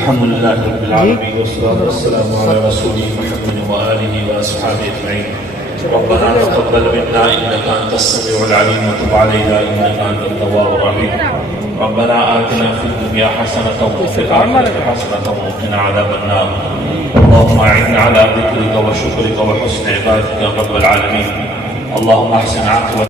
الحمد لله رب العالمين والصلاة والسلام على رسوله محمد وآله وأصحابه أجمعين. ربنا تقبل منا إنك أنت السميع العليم وتب علينا إنك أنت التواب الرحيم. ربنا آتنا في الدنيا حسنة وفي الآخرة حسنة وقنا عذاب النار. اللهم أعنا على ذكرك وشكرك وحسن عبادتك يا رب العالمين. اللهم أحسن عاقبتنا